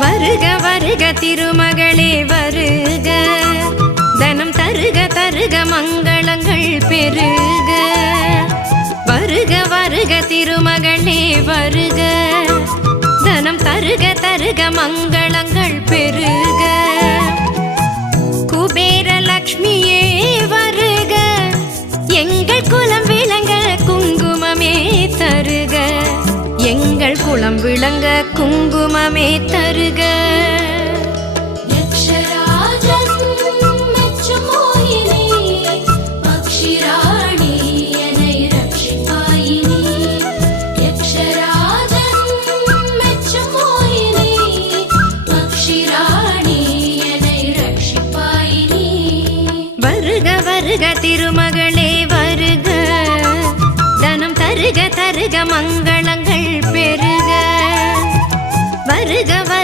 வருக வருக திருமகளே வருக, தனம் தருக தருக மங்களங்கள் பெருக. வருக வருக திருமகளே வருக, தனம் தருக தருக மங்களங்கள் பெருக. குபேர லக்ஷ்மியே வருக, எங்கள் குலம் விளங்க குங்குமமே தருக. எங்கள் குலம் விளங்க குங்குமமே தருக. வருக வருக திருமகளே வருக, தனம் தருக தருக மங்களங்கள் பெருக. வருக